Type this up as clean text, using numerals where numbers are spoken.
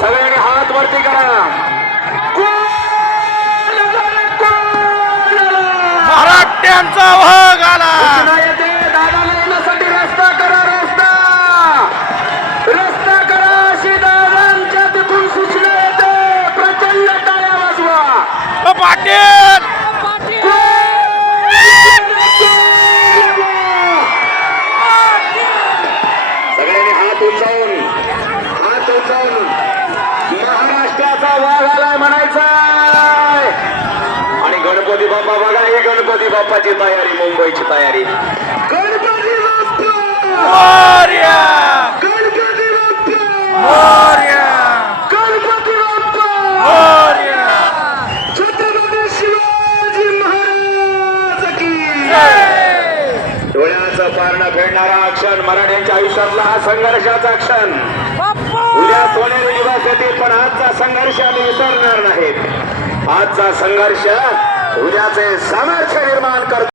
सगळ्यांनी हात वरती करा. मराठ्यांचा भाग आला. दादाला येण्यासाठी रस्ता करा. रस्ता करा अशी दादांच्या तिथून सूचना येते. प्रचंड टाळ्या वाजवा. पाटील सगळ्यांनी हात उंचावून महाराष्ट्राचा वाघ आलाय म्हणायचा. आणि गणपती बाप्पा बघा, ही गणपती बाप्पाची तयारी, मुंबईची तयारी. गणपती बाप्पा मोरया. गणपती बाप्पा मोरया. गणपती बाप्पा मोरया. छत्रपती शिवाजी महाराज की डोळ्याचं पारणं फेडणारा क्षण, मराठ्यांच्या आयुष्यातला हा संघर्षाचा क्षण. उद्या सोनेरी दिवस येतील, पण आजचा संघर्ष आम्ही विसरणार नाहीत. आजचा संघर्ष उद्याचे सामर्थ्य निर्माण करतो.